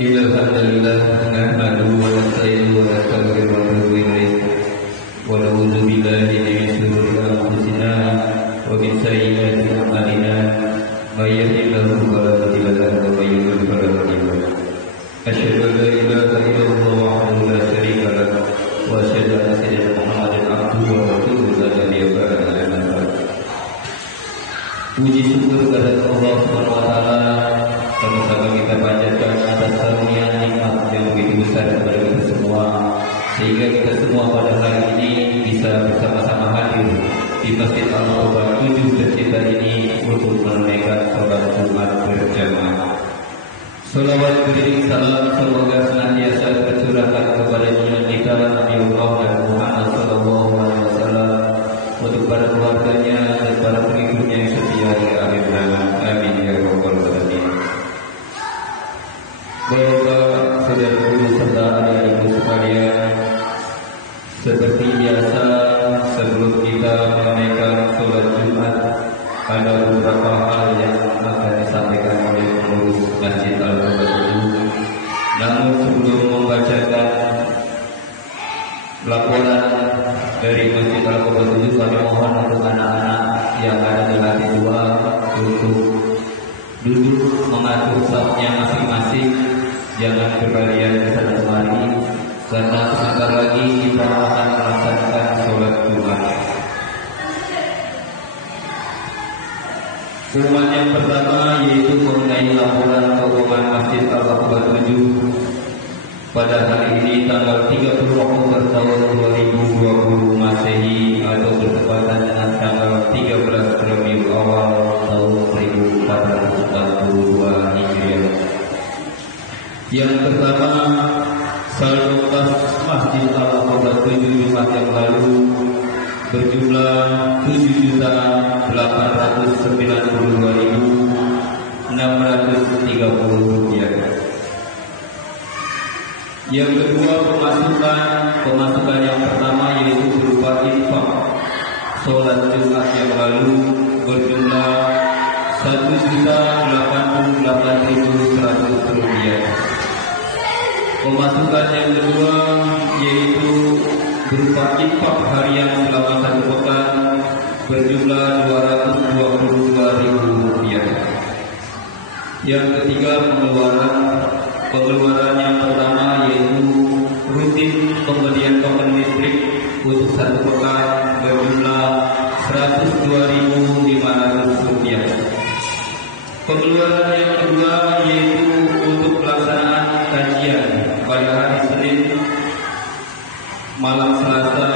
Alhamdulillah nahmaduhu wa nasta'inuhu wa nastaghfiruh wa natubu ilaih wa na'udzu billahi min shururi anfusina wa min sayyiati a'malina may yahdihillahu fala mudilla lahu wa may yudlil fala hadiya lahu asyhadu an la ilaha illallah wahdahu la syarika lahu wa asyhadu anna sayyidina Muhammadan abduhu wa rasuluhu la nabiyya ba'dahu. Puji syukur kepada Allah Subhanahu wa taala, sama-sama kita panjatkan atas karunia nikmat yang begitu besar kepada kita semua, sehingga kita semua pada hari ini bisa bersama-sama hadir di Masjid Al-Quban 7 tercinta ini untuk menunaikan sholat Jumat berjamaah. Salawat beriring salam semoga senantiasa tercurahkan kepada junjungan kita Nabi Allah dan Muhammad sallallahu alaihi wasallam, untuk para keluarganya dan para pengikutnya yang setia hingga akhir zaman. Amin ya rabbal alamin. Bapak, saudaraku serta adik-adikku sekalian, seperti biasa sebelum kita menunaikan sholat Jumat, ada beberapa hal yang akan disampaikan oleh pengurus Masjid Al-Quban itu. Namun sebelum membacakan laporan dari Masjid Al-Quban itu, kami mohon untuk anak-anak yang ada di lantai 2 untuk duduk mengatur safnya masing-masing, jangan berlarian ke sana kemari, karena sebentar lagi kita akan melaksanakan sholat Jumat. Pengumuman yang pertama yaitu mengenai laporan keuangan Masjid Al-Quban 7 pada hari ini tanggal 30 Oktober tahun 2020 Masehi atau bertepatan dengan tanggal 13 Rabiul Awal tahun 1442 Hijriah. Yang pertama, saldo kas Masjid Al-Quban 7 Jumat yang lalu berjumlah 7.892.630 rupiah. Yang kedua, pemasukan yang pertama yaitu berupa infak sholat Jumat yang lalu berjumlah 1.088.100 rupiah. Pemasukan yang kedua yaitu berupa infak harian selama 1 pekan berjumlah 222.000 rupiah. Yang ketiga, pengeluaran yang pertama yaitu rutin pembelian token listrik untuk 1 pekan berjumlah 102.500 rupiah. Pengeluaran yang kedua yaitu untuk pelaksanaan kajian pada hari Senin malam Selasa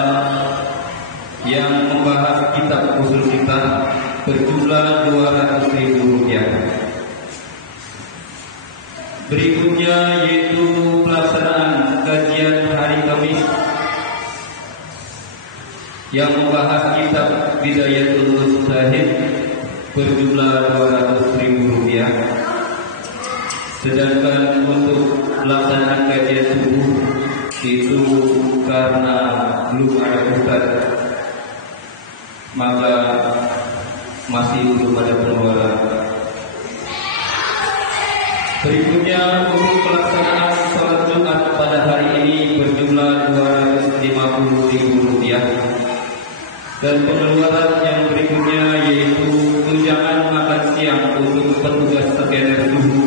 yang membahas kitab usul kita berjumlah 200.000 rupiah. Berikutnya yaitu pelaksanaan kajian hari Kamis yang membahas kitab Bidayatul Mujtahid berjumlah 200.000 rupiah. Sedangkan untuk pelaksanaan kajian subuh itu karena belum ada ustaz, maka masih belum ada pengeluaran. Berikutnya untuk pelaksanaan sholat Jumat pada hari ini berjumlah 250.000 rupiah. Dan pengeluaran yang berikutnya yaitu tunjangan makan siang untuk petugas skener suhu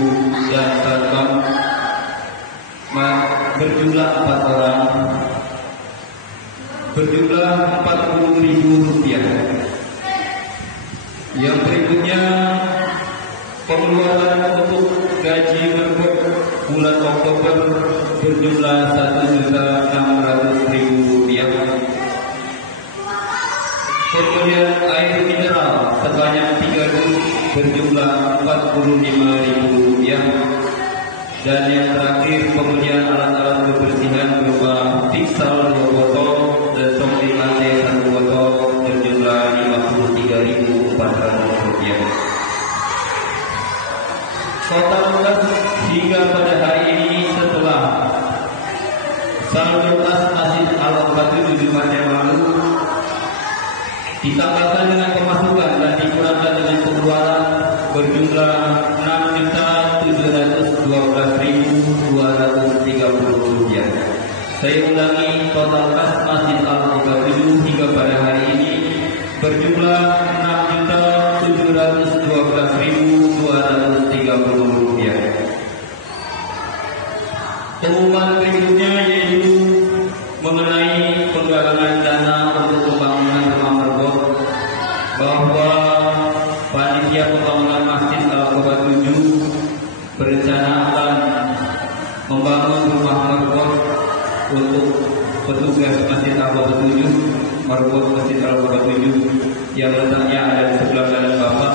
dan satpam berjumlah 4 orang berjumlah 40.000 rupiah. Yang berikutnya pengeluaran untuk gaji merbok bulan Oktober berjumlah 1.600.000 rupiah. Kemudian air mineral sebanyak 3 dus berjumlah 45.000 rupiah. Dan yang terakhir pembelian alat-alat kebersihan berupa piksel 2 botol dan softly latte 1 botol berjumlah 53.400 rupiah. Total kas hingga pada hari ini setelah saldo kas Masjid Al-Quban 7 Jumat yang lalu ditambahkan dengan pemasukan dan dikurangkan dengan pengeluaran berjumlah 6.712.200 Saya ulangi, total kas Masjid Al-Quba 7 hingga pada hari ini berjumlah Rp6.712.230. Pengumuman berikutnya yaitu mengenai penggalangan dana untuk pembangunan rumah merbot, bahwa panitia pembangunan Masjid Al-Quba 7 berencana akan membangun rumah merbot untuk petugas Masjid Al-Quba 7, merbot Masjid Al-Quba 7 yang letaknya ada di sebelah kanan Bapak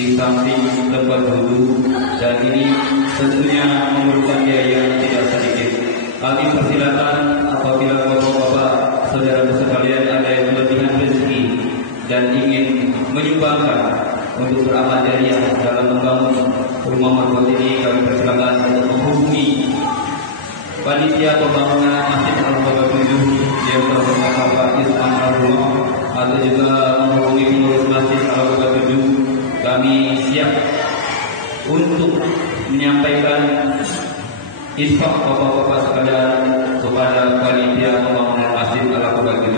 di samping lembar wudhu, dan ini tentunya memerlukan biaya yang tidak sedikit. Kami persilakan apabila Bapak-bapak, saudara sekalian ada yang kelebihan rezeki dan ingin menyumbangkan untuk beramal jariah dalam membangun rumah merbot ini, kami persilakan untuk menghubungi panitia pembangunan Masjid Al-Quba 7 yang terhormat Bapak Isman Al-Rumah, atau juga menghubungi pengurus Masjid Al-Quba 7. Kami siap untuk menyampaikan infak Bapak-bapak sekalian kepada panitia pembangunan Masjid Al-Quba 7.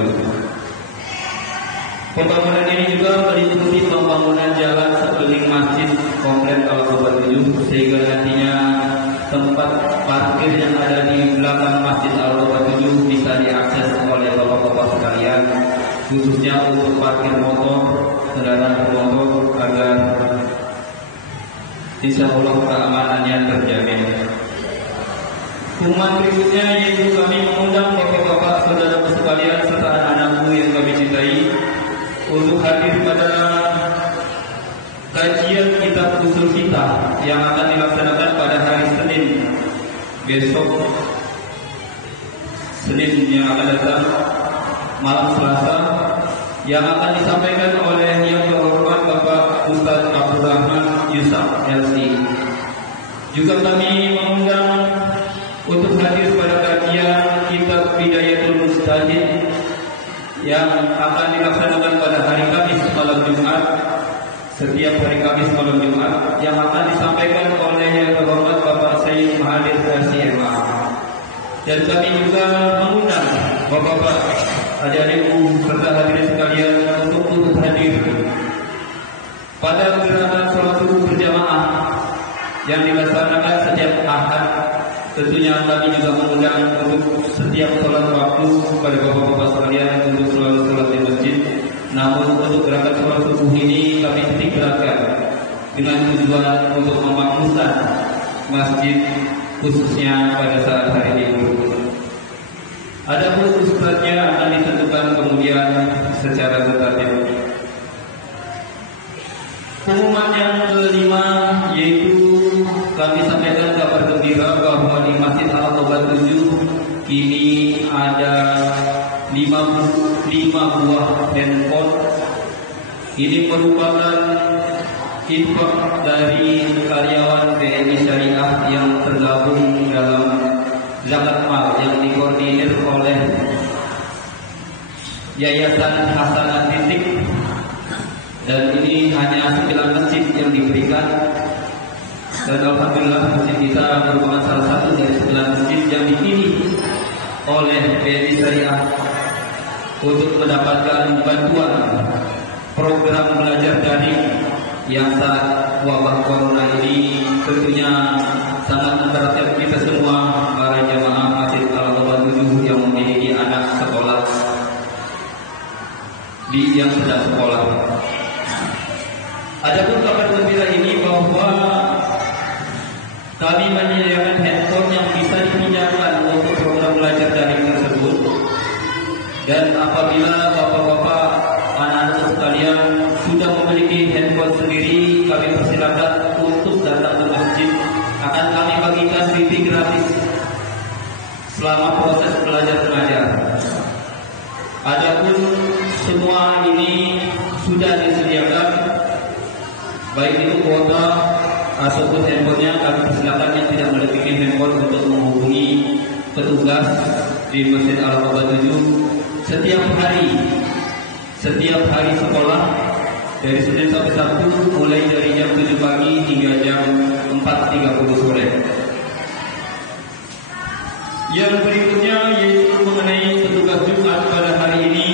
Pembangunan ini juga meliputi pembangunan jalan sekeliling masjid kompleks Al-Quba 7, sehingga nantinya tempat parkir yang ada di belakang Masjid Al-Quba 7 bisa diakses oleh Bapak-bapak sekalian, khususnya untuk parkir motor, kendaraan bermotor, agar insya Allah keamanannya terjamin. Pengumuman berikutnya yaitu kami mengundang Bapak-bapak, saudara sekalian, serta anak-anakku yang kami cintai untuk hadir pada kajian kitab usul kita yang akan dilaksanakan pada hari Senin besok, Senin yang akan datang, malam Selasa, yang akan disampaikan oleh yang terhormat Bapak Ustaz Abdurrahman Yusuf LC. Juga kami mengundang untuk hadir pada kajian kitab Bidayatul Mujtahid yang akan dilaksanakan pada hari Kamis malam Jumat, setiap hari Kamis malam Jumat, yang akan disampaikan oleh yang terhormat Bapak Sayyid Mahathir LCMA. Dan kami juga mengundang Bapak-bapak, adik-adikku serta hadirin sekalian untuk turut hadir pada gerakan sholat subuh berjamaah yang dilaksanakan setiap Ahad. Tentunya kami juga mengundang untuk setiap sholat waktu pada Bapak-bapak sekalian untuk selalu sholat di masjid. Namun untuk gerakan sholat subuh ini kami titik beratkan dengan tujuan untuk memakmurkan masjid, khususnya pada saat hari libur. Adapun ustadznya akan ditentukan kemudian secara tertib. Pengumuman yang kelima yaitu kami sampaikan kabar gembira bahwa di Masjid Al-Quba 7 kini ada 5 buah handphone. Ini merupakan infak dari karyawan BNI Syariah yang tergabung dalam zakat mal yang dikoordinir oleh Yayasan Hasanah Titik, dan ini hanya 9 masjid yang diberikan, dan alhamdulillah masjid kita merupakan salah satu dari 9 masjid yang dipilih oleh BNI Syariah untuk mendapatkan bantuan program belajar daring yang saat wabah corona ini tentunya sangat memberatkan kita semua para jamaah Masjid Al-Quba 7 yang memiliki anak sekolah yang sedang sekolah. Adapun kabar gembira ini bahwa kami menyediakan handphone yang bisa dipinjamkan untuk program belajar daring tersebut. Dan apabila bapak-bapak, anak-anak sekalian sudah memiliki handphone sendiri, kami persilakan untuk datang ke masjid. Akan kami bagikan wifi gratis selama proses belajar mengajar. Adapun semua ini sudah disediakan, baik itu kuota ataupun handphonenya, kami persilakan yang tidak memiliki handphone untuk menghubungi petugas di Masjid Al-Quba 7 setiap hari sekolah dari Senin sampai Sabtu, mulai dari jam 7 pagi hingga jam 4.30 sore. Yang berikutnya yaitu mengenai petugas Jumat pada hari ini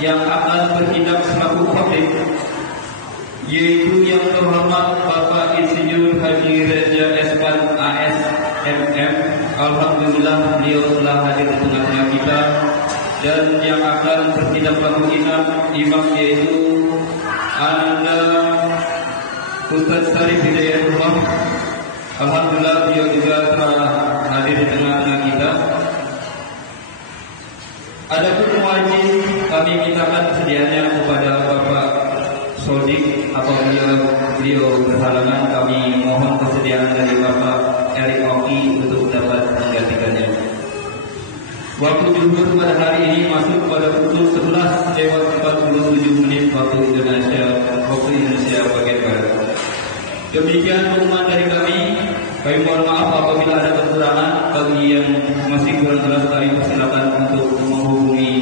yang akan bertindak selaku khatib, yaitu yang terhormat Bapak Insinyur Haji Reza Espan AS MM. Alhamdulillah beliau telah hadir di tengah-tengah kita. Dan yang akan bertindak selaku imam yaitu Ananda Ustaz Sarif Hidayatullah. Alhamdulillah beliau juga telah hadir di tengah-tengah kita. Adapun wajib kami mintakan kesediaannya kepada Bapak Sodik. Apabila beliau berhalangan, kami mohon kesediaan dari Bapak Erik Oki untuk dapat menggantikannya. Waktu zuhur pada hari ini masuk pada pukul 11:47 waktu Indonesia bagian barat. Demikian pengumuman dari kami. Kami mohon maaf apabila ada kekurangan. Bagi yang masih kurang jelas, kami persilakan untuk menghubungi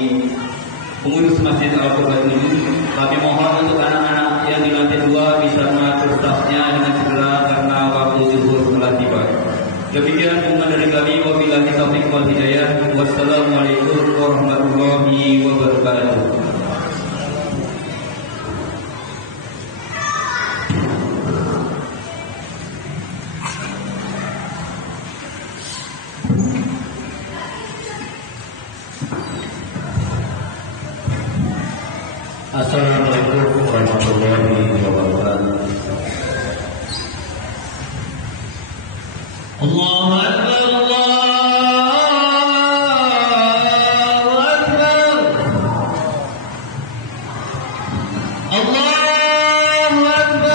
pengurus Masjid Al-Quran ini. Kami mohon untuk anak-anak yang di lantai 2 bisa mengatur stafnya dengan segera karena waktu zuhur telah tiba. Demikian pengumuman dari kami. Wabillahi taufiq wal hidayah. Wassalamualaikum warahmatullahi wabarakatuh. Assalamualaikum warahmatullahi wabarakatuh. Allahu Akbar, Allahu Akbar, Allahu Akbar, Allahu Akbar.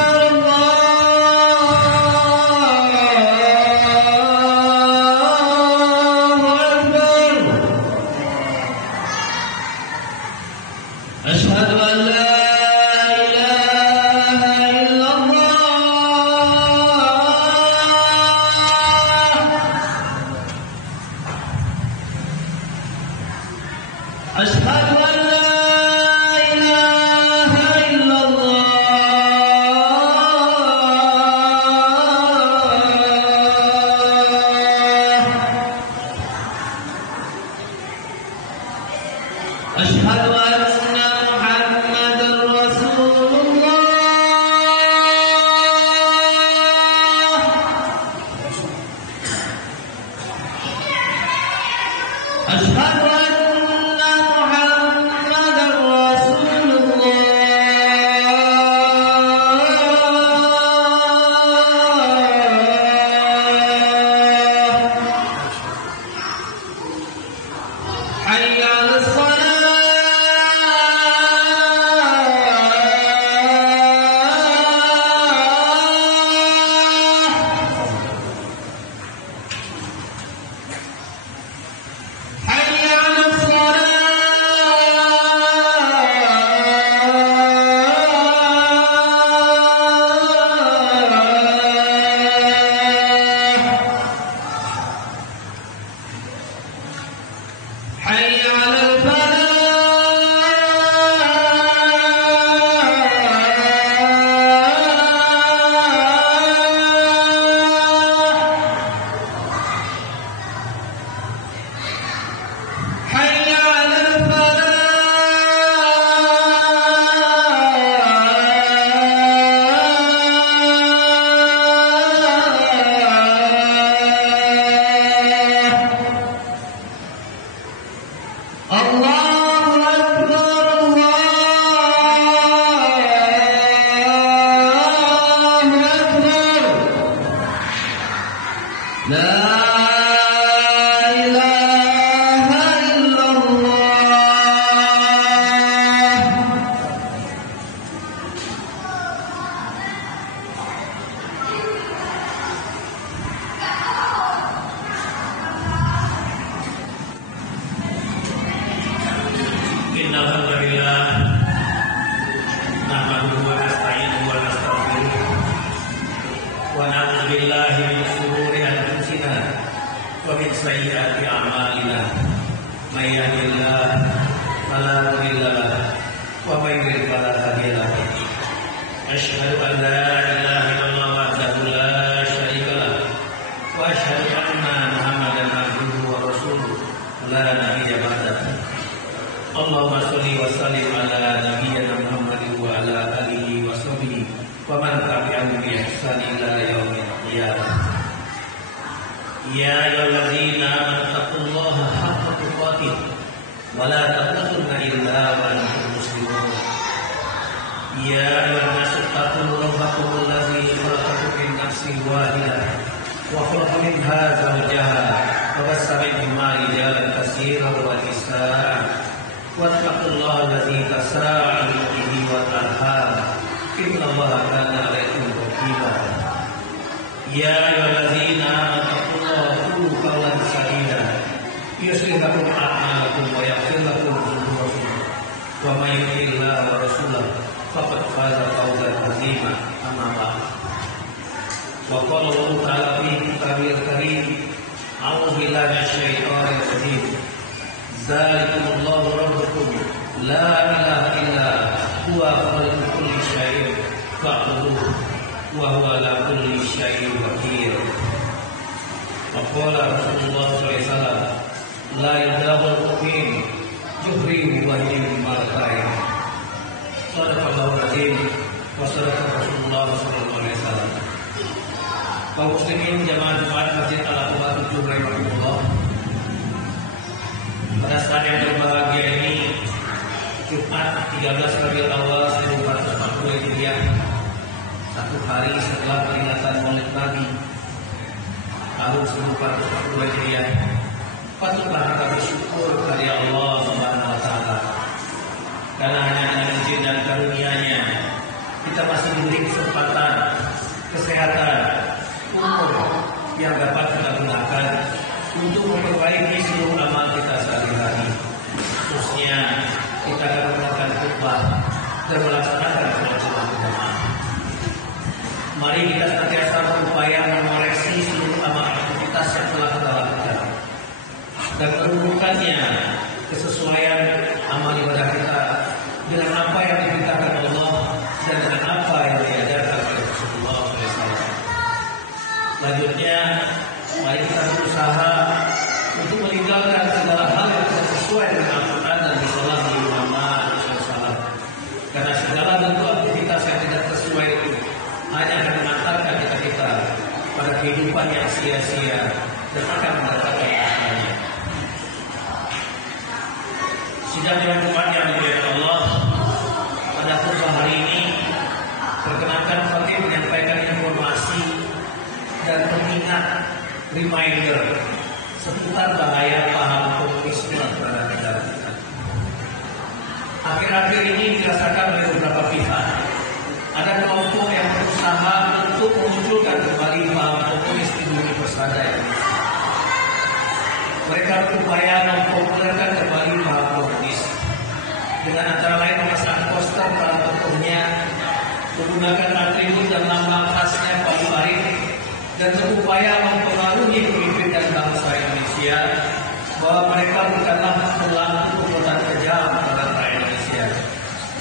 Asyhadu an la Asyhadu anna Muhammadar Rasulullah. Asyhadu anna Muhammadar Rasulullah. Hayya 'alas shalah. ومن سيئات أعمالنا من يهده الله فلا مضل له ومن يضلل فلا هادي له أشهد أن لا إله إلا الله وحده لا شريك له وأشهد أن محمدا عبده ورسوله لا نبي بعده. اللهم صل وسلم على نبينا محمد وعلى آله وصحبه ومن تبعهم بإحسان إلى يوم القيامة. يا أيها الذين آمنوا اتقوا الله حق تقاته ولا تموتن إلا وأنتم مسلمون. يا أيها الناس اتقوا ربكم الذي خلقكم من نفس واحدة وخلق منها زوجها وبث منهما رجالا كثيرا ونساء واتقوا الله الذي تساءلون به والأرحام إن الله كان عليكم رقيبا. يا أيها الذين آمنوا اتقوا الله وقولوا قولا سديدا يصلح لكم أعمالكم ويغفر لكم ذنوبكم ومن يطع الله ورسوله فقد فاز فوزا عظيما. أما بعد وقال الله تعالى في كتابه الكريم أعوذ بالله من الشيطان الرجيم ذلكم الله ربكم لا إله إلا هو خالق كل شيء فاعبدوه وهو على كل شيء قدير. وقال رسول الله صلى الله عليه وسلم لا يداب المؤمن جهري وهي الملكين. صدق الله العظيم وصدق رسول الله صلى الله عليه وسلم. Kaum muslimin jamaah Jumat Masjid Al-Aqsa 7 rahimahullah. Pada saat yang berbahagia ini Jumat 13 Rabiul Awal 1440 Hijriah, satu hari setelah peringatan Maulid Nabi tahun 1440 Hijriah, patutlah kita bersyukur kepada Allah Subhanahu wa taala. Karena hanya dengan izin dan karunia-Nya kita masih diberi kesempatan, kesehatan, umur yang dapat kita gunakan untuk memperbaiki seluruh amal kita sehari-hari. Khususnya kita akan melakukan khutbah dan melaksanakan sholat berjamaah. Mari kita senantiasa berupaya mengoreksi seluruh amal aktivitas yang telah kita lakukan dan merumuskannya kesesuaian amal ibadah kita dengan apa yang diberitakan Allah dan dengan apa yang diajarkan oleh Rasulullah SAW. Selanjutnya, mari kita berusaha untuk meninggalkan segala hal yang tidak sesuai dengan Al-Quran dan Sunnah Nabi Muhammad SAW. Karena segala bentuk aktivitas yang tidak sesuai itu hanya akan mengantarkan kita pada kehidupan yang sia-sia dan akan mendatangkan akhirnya. Sidang Dewan Jumat yang dimuliakan Allah, pada khutbah hari ini perkenankan khatib menyampaikan informasi dan pengingat reminder seputar bahaya paham komunisme terhadap negara kita. Akhir-akhir ini dirasakan oleh beberapa pihak. Ada kelompok yang berusaha untuk memunculkan kembali paham komunis di bumi persada Indonesia. Mereka berupaya mempopulerkan kembali paham komunis dengan antara lain memasang poster para tokohnya, menggunakan atribut dan lambang khasnya Pak Farid, dan berupaya mempengaruhi pemimpin dan bangsa Indonesia bahwa mereka bukanlah pelaku perbuatan kejam terhadap rakyat Indonesia,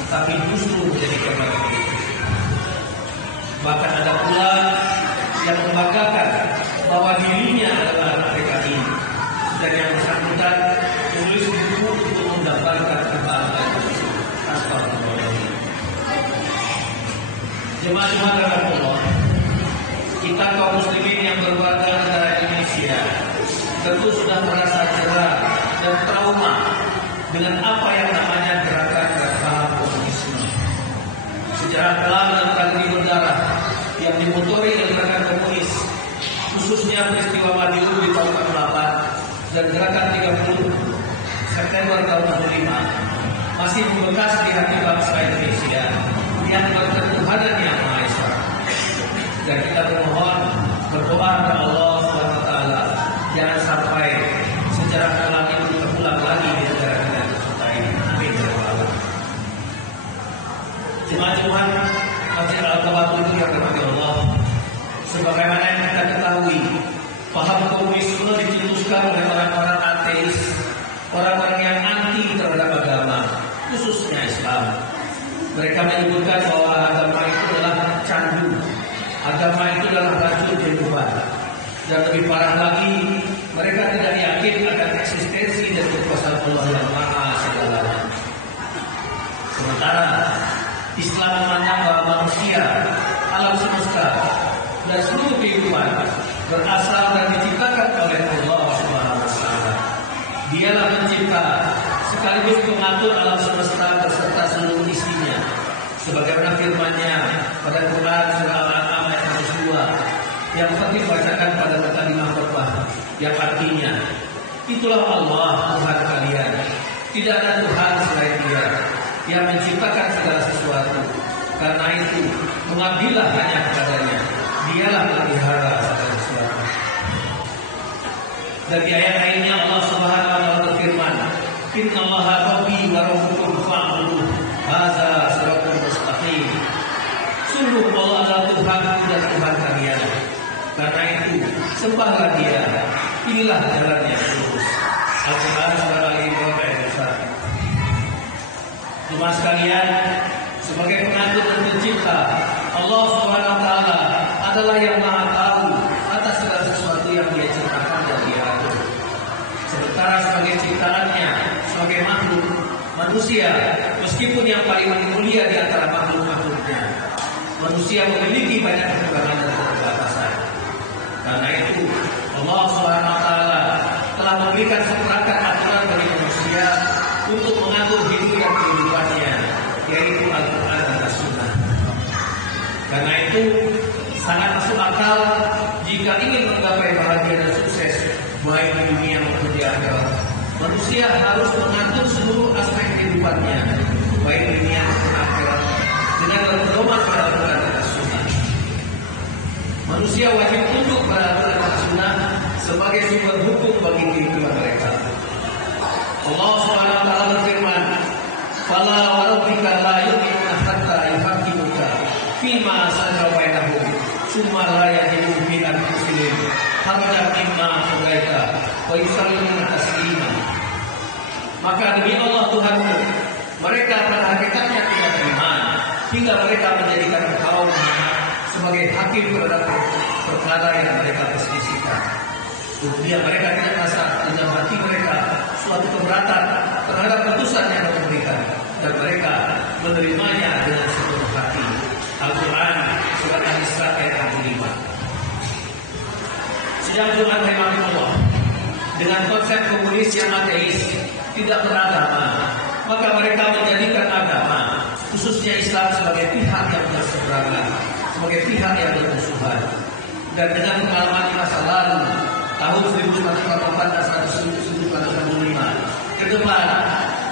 tetapi justru menjadi korban politik. Bahkan ada pula yang membanggakan bahwa dirinya adalah anak PKI, dan yang bersangkutan menulis buku untuk mendapatkan kebanggaan tersebut. Astagfirullah. Jemaah-jemaah Allah, kita kaum muslimin yang berwarga negara Indonesia tentu sudah merasa jerah dan trauma dengan apa yang namanya gerakan paham komunisme. Sejarah kelam dan tragedi berdarah yang dimotori oleh gerakan komunis, khususnya peristiwa Madiun di tahun 48 dan gerakan 30 September tahun 45, masih membekas di hati bangsa Indonesia yang berketuhanan yang Maha Esa. Dan kita berdoa kepada Allah SWT jangan sampai sejarah kelam itu terulang lagi di negara kita tercinta ini. Amin ya rabbal alamin. Jemaah-jemaah Masjid Al-Aqsa itu yang dirahmati Allah, sebagaimana yang kita ketahui, paham komunisme dicetuskan oleh orang-orang ateis, orang-orang yang anti terhadap agama, khususnya Islam. Mereka menyebutkan bahwa agama itu adalah candu, agama itu adalah racun kehidupan. Dan lebih parah lagi, mereka tidak yakin akan eksistensi Allah yang maha segalanya. Sementara Islam memandang bahwa manusia, alam semesta, dan seluruh kehidupan berasal dan diciptakan oleh Allah Subhanahu wa Ta'ala. Dialah pencipta sekaligus pengatur alam semesta beserta seluruh isinya. Sebagaimana firman-Nya pada Quran surah Al-An'am ayat 102 yang seperti dibacakan pada kalimat khutbah, yang artinya, itulah Allah Tuhan kalian, tidak ada Tuhan selain Dia yang menciptakan segala sesuatu. Karena itu mengabdilah hanya kepadanya, Dialah pelihara segala sesuatu. Dan di ayat lainnya Allah Subhanahu wa Ta'ala berfirman, Innallaha rabbi wa rabbukum fa'buduh, hadza siratal mustaqim. Sungguh Allah adalah Tuhanku dan Tuhan kalian. Karena itu sembahlah Dia, inilah jalan yang lurus. Al-Quran surah Al-Imran ayat 1. Jemaah sekalian, sebagai pengatur dan pencipta, Allah Subhanahu wa Ta'ala adalah yang maha tahu atas segala sesuatu yang Dia ciptakan dan Dia atur. Sementara sebagai ciptaannya, sebagai makhluk manusia, meskipun yang paling mulia di antara makhluk-makhluknya, manusia memiliki banyak kekurangan dan keterbatasan. Karena itu Allah Subhanahu wa Ta'ala telah memberikan seperangkat aturan bagi manusia untuk mengatur hidup yang kehidupannya, yaitu Al-Quran dan As-Sunnah. Karena itu sangat masuk akal jika ingin menggapai bahagia dan sukses baik di dunia maupun di akhirat, manusia harus mengatur seluruh aspek kehidupannya baik di dunia maupun akhirat dengan berpedoman pada Al-Quran dan As-Sunnah. Manusia wajib tunduk pada Al-Quran dan As-Sunnah sebagai sumber hukum bagi kehidupan mereka. Allah Subhanahu wa Ta'ala berfirman, "Fala wa rabbika la yu'minuna hatta yuhaqqimuka fima shajara bainahum, tsumma la yajidu fi anfusihim harajan mimma qadaita wa yusallimu taslima." Maka demi Allah Tuhanmu, mereka pada hakikatnya tidak beriman hingga mereka menjadikan engkau sebagai hakim terhadap perkara yang mereka perselisihkan. Kemudian mereka tidak merasa dalam hati mereka suatu keberatan terhadap putusan yang Allah berikan, dan mereka menerimanya dengan sepenuh hati. Al-Quran surat Al-Isra ayat 5. Sedang Tuhan rahimahullah dengan konsep komunis yang ateis, tidak beragama, maka mereka menjadikan agama, khususnya Islam, sebagai pihak yang berseberangan, sebagai pihak yang bermusuhan. Dan dengan pengalaman di masa lalu, tahun 1945 ke depan,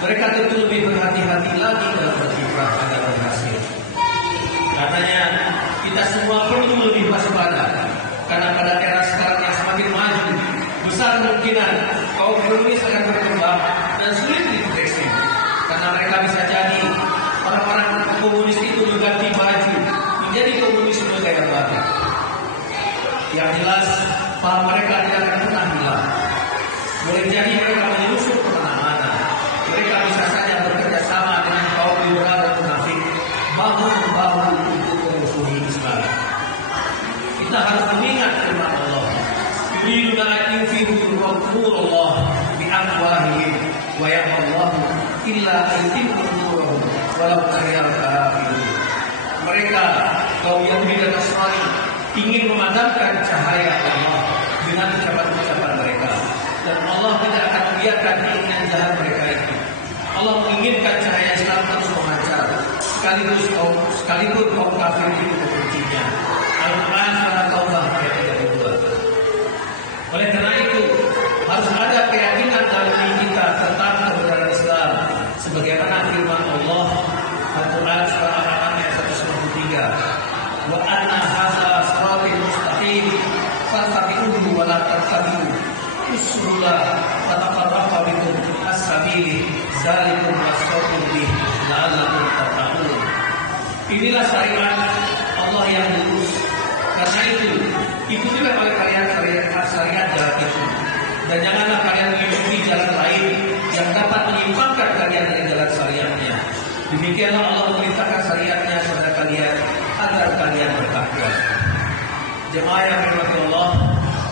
mereka tentu lebih berhati-hati lagi dalam berkiprah agar berhasil. Katanya kita semua perlu lebih waspada, karena pada era sekarang yang semakin maju, besar kemungkinan kaum komunis akan berkembang dan sulit dideteksi. Karena mereka bisa jadi orang-orang komunis itu berganti baju menjadi komunisme gaya baru. Yang jelas, paham mereka tidak akan pernah hilang. Boleh jadi mereka menyelusup kemana-mana. Mereka bisa saja bekerja sama dengan kaum liberal dan munafik, bahu-membahu untuk memusuhi Islam. Kita harus mengingat firman Allah, "Yuriduna an yunfiru nurallah bi amwalihim wa ya'mallahu illa an yutimmu nurahum walau karihal kafirun." Mereka kaum Yahudi dan Nasrani ingin memadamkan cahaya Allah dengan ucapan-ucapan mereka, dan Allah tidak akan membiarkan keinginan jahat mereka itu. Allah menginginkan cahaya Islam terus memancar, sekalipun kaum kafir itu membencinya. Al-Quran surah Taubah ayat 32. Oleh karena itu harus ada keyakinan dalam diri kita tentang kebenaran Islam, sebagaimana firman Allah Al-Quran surah Al-An'am ayat 193, "Wa anna hadza siratal mustaqim fattabi'uhu wa la tattabi'u usbula fatafarraqa bikum as-sabili dzalikum wasaqum bihi la'allakum tattaqun." Inilah syariat Allah yang lurus. Karena itu ikutilah oleh kalian syariat jalan itu, dan janganlah kalian mengikuti jalan lain yang dapat menyimpangkan kalian dari jalan syariatnya. Demikianlah Allah memerintahkan syariatnya kepada kalian agar kalian bertakwa. Jemaah yang dirahmati Allah,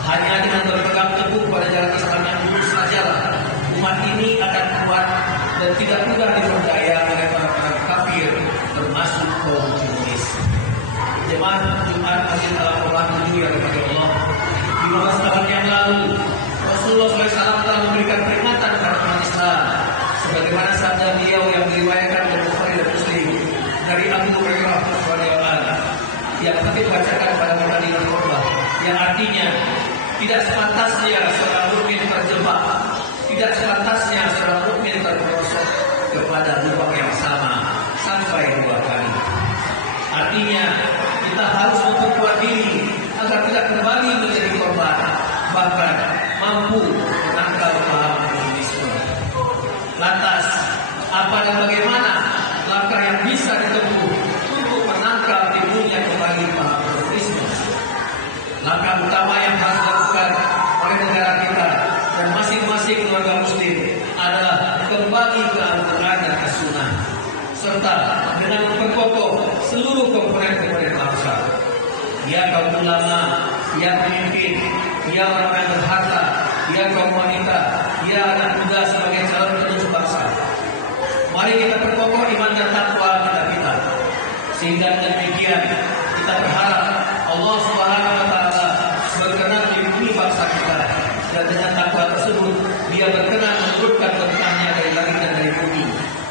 hanya dengan berpegang teguh pada jalan Islam yang lurus sajalah umat ini akan dan tidak mudah diperdaya oleh orang-orang kafir termasuk kaum komunis. Jemaah Jumat Akhir Al-Quran yang dirahmati Allah, di masa tahun yang lalu Rasulullah SAW telah memberikan peringatan kepada umat Islam, sebagaimana sabda beliau yang diriwayatkan oleh Bukhari dan Muslim dari Abu Hurairah radhiyallahu anhu yang kami bacakan pada Madinah Khutbah, yang artinya tidak sepantasnya seorang mukmin terjebak, tidak sepantasnya seorang mukmin terperosok kepada lubang yang sama sampai 2 kali. Artinya kita harus memperkuat diri agar tidak kembali menjadi korban, bahkan mampu menangkal paham komunisme. Lantas, apa dan bagaimana langkah yang bisa ditempuh untuk menangkal timbulnya kembali paham komunisme? Langkah utama yang harus dilakukan oleh negara kita dan masing-masing keluarga muslim adalah kembali ke Al-Quran dan As-Sunnah, serta dengan memperkokoh seluruh komponen-komponen bangsa. Ya kaum ulama, ya pemimpin, ya orang yang berharta, ya kaum wanita, ya anak muda sebagai calon penerus bangsa. Mari kita perkokoh iman dan takwa kita, sehingga dengan demikian kita berharap Allah Subhanahu wa taala berkenan melindungi bangsa kita, dan dengan takwa tersebut Dia berkenan menurunkan berkahnya dari langit dan dari bumi,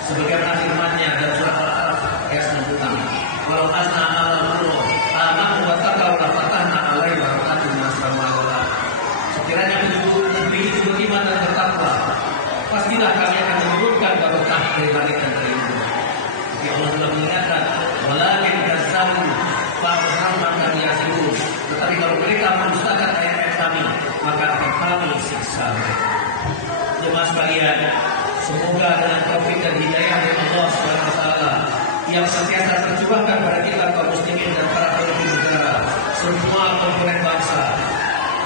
sebagaimana firman-Nya dalam surah Al-Araf ayat 96. Walau asna al-qura amanu wa taqaw la fatahna alaihi barakatun minas samaa'i wal ardh. Sekiranya penduduk negeri itu beriman dan bertakwa, pastilah kami akan menurunkan berkah dari langit dan dari bumi. Tapi Allah telah mengingatkan, walakin kazzabu fa'amman kami yasibun. Tetapi kalau mereka mendustakan ayat-ayat kami, maka akan kami siksa mereka. Jemaah sekalian, semoga dengan taufik dan hidayah dari Allah Subhanahu wa taala yang senantiasa tercurahkan pada kita kaum muslimin dan para pemimpin negara, semua komponen bangsa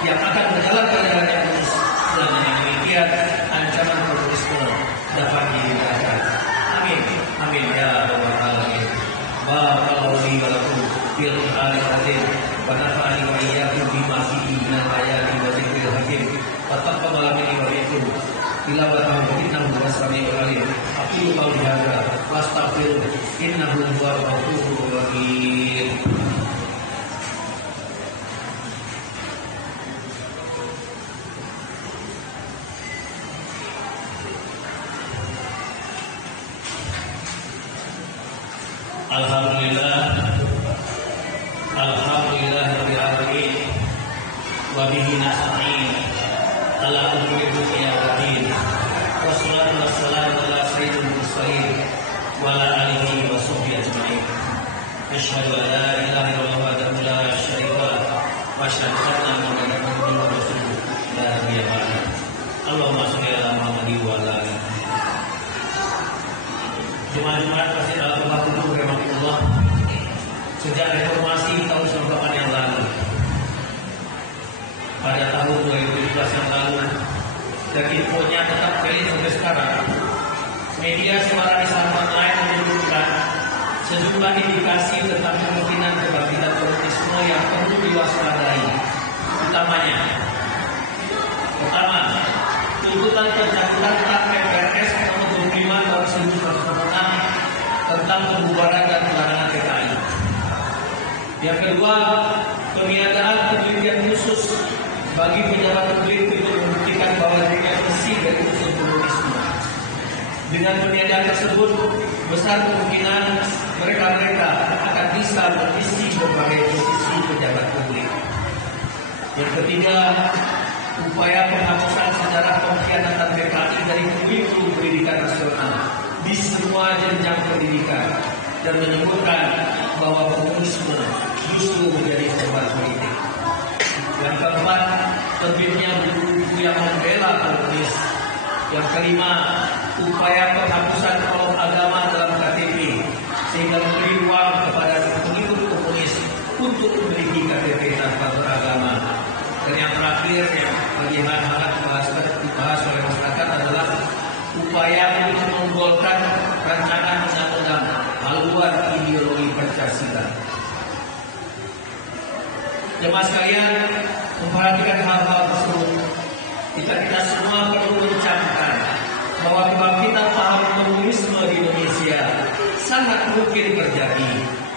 yang akan menjalankan jalan yang lurus, dan dengan demikian ancaman komunisme dapat dihindarkan. Amin, amin ya rabbal alamin. Barakallahu li wa lakum fil Qur'anil azim wa nafa'ani wa iyyakum bima fihi minal ayati wa dzikril hakim. Wa taqabbal minni wa minkum tilawatahu innahu was-sami'ul 'alim. Aqulu qawli hadza wa astaghfiruh innahu huwal ghafurur rahim. Alhamdulillah rabbil alamin wa bihi nasta'in ala umuri dunya wa din. Wassalatu wassalamu ala sayyidil mursalin wa ala alihi wa sahbihi ajma'in. Asyhadu an la ilaha illallah wahdahu la syarika lah wa asyhadu anna Muhammadan abduhu wa rasuluh la nabiyya ba'dahu. Allahumma shalli ala Muhammadin wa ala alihi. Jemaah-jemaah kasih Allah rahmatullah. Sejak reformasi tahun 98 yang lalu, pada tahun 2017 yang lalu, dan infonya tetap valid sampai sekarang, media suara Islam online menyebutkan sejumlah indikasi tentang kemungkinan kebangkitan komunisme yang perlu diwaspadai. Utamanya, pertama, tuntutan pencabutan PPRS nomor 25 tahun 1996 tentang pembubaran dan pelarangan PKI. Yang kedua, peniadaan penelitian khusus bagi pejabat publik untuk membuktikan bahwa dirinya bersih dari unsur komunisme. Dengan peniadaan tersebut, besar kemungkinan mereka akan bisa mengisi berbagai posisi pejabat publik. Yang ketiga, upaya penghapusan sejarah pengkhianatan PKI dari kurikulum pendidikan nasional di semua jenjang pendidikan, dan menyebutkan bahwa komunisme justru menjadi korban politik. Yang keempat, terbitnya buku-buku yang membela komunis. Yang kelima, upaya penghapusan kolom agama dalam KTP sehingga memberi ruang kepada pengikut komunis untuk memiliki KTP tanpa beragama. Dan yang terakhir yang bagi hangat dibahas oleh masyarakat adalah upaya untuk menggolkan rancangan undang-undang haluan ideologi Pancasila. Jemaah sekalian, memperhatikan hal-hal tersebut, kita semua perlu mencamkan bahwa kebangkitan paham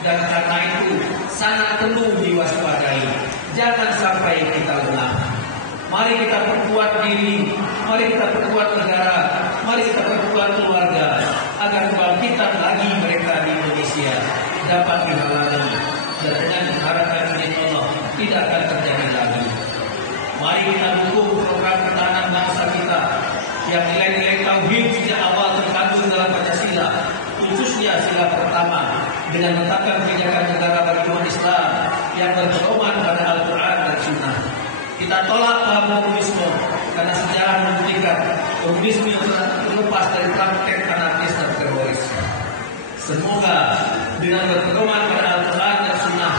dan karena itu sangat perlu diwaspadai. Jangan sampai kita lengah. Mari kita perkuat diri, mari kita perkuat negara, mari kita perkuat keluarga agar kebangkitan lagi mereka di Indonesia dapat dihalangi dan dengan harapan izin Allah tidak akan terjadi lagi. Mari kita dukung program pertahanan bangsa kita yang nilai-nilai tauhid sejak awal terkandung dalam Pancasila, khususnya sila pertama dengan menetapkan kebijakan negara bagi umat Islam yang berpedoman pada Al-Quran dan Sunnah. Kita tolak paham komunisme karena sejarah membuktikan komunisme yang terlepas dari praktek anarkis dan teroris. Semoga dengan berpedoman pada Al-Quran dan Sunnah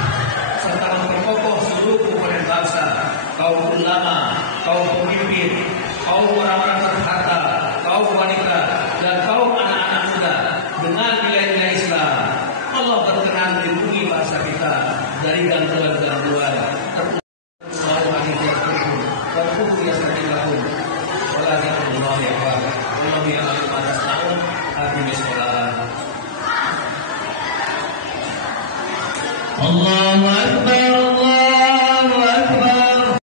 serta memperkokoh seluruh komponen bangsa, kaum ulama, kaum pemimpin, kaum orang-orang berharta, kaum wanita, dan kaum anak-anak muda dengan nilai-nilai Islam, Allah berkenan melindungi bangsa kita dari gangguan-gangguan. Allahu Akbar.